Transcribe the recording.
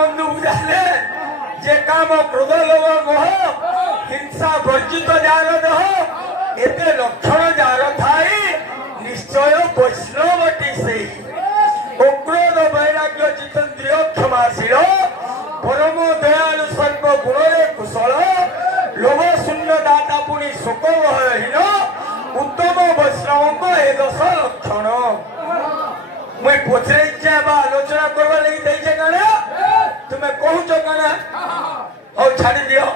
বন্ধু বুঝালে যে কাম ক্রোধ লোভ মোহ হিংসা বর্জিত যার দেহ এতে লক্ষণ যার থাই নিশ্চয় বৈষ্ণবটি সেই অক্রোধ বৈরাগ্য জিতেন্দ্রিয় ক্ষমাশীল পরম দয়ালু সর্বগুণরে কুশল লোভ শূন্য দাতা পুনি শোক ভয়হীন উত্তম বৈষ্ণবঙ্গ এ দশ লক্ষণ মুই পচাইছে বা আলোচনা করবার লাগি দেইছে কানা তুমি কহুছ কানা হও ছাড়ি দিও